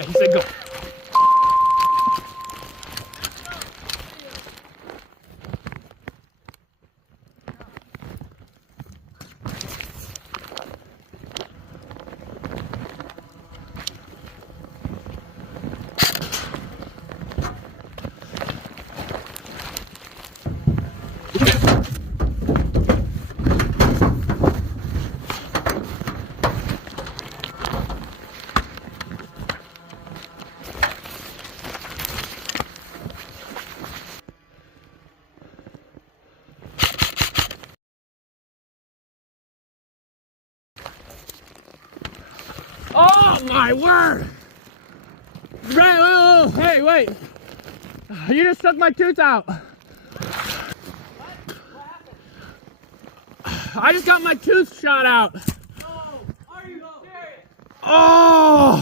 Yeah, he said go. Oh my word! Right, whoa, hey, wait! You just took my tooth out. I just got my tooth shot out. Oh, are you serious? Oh!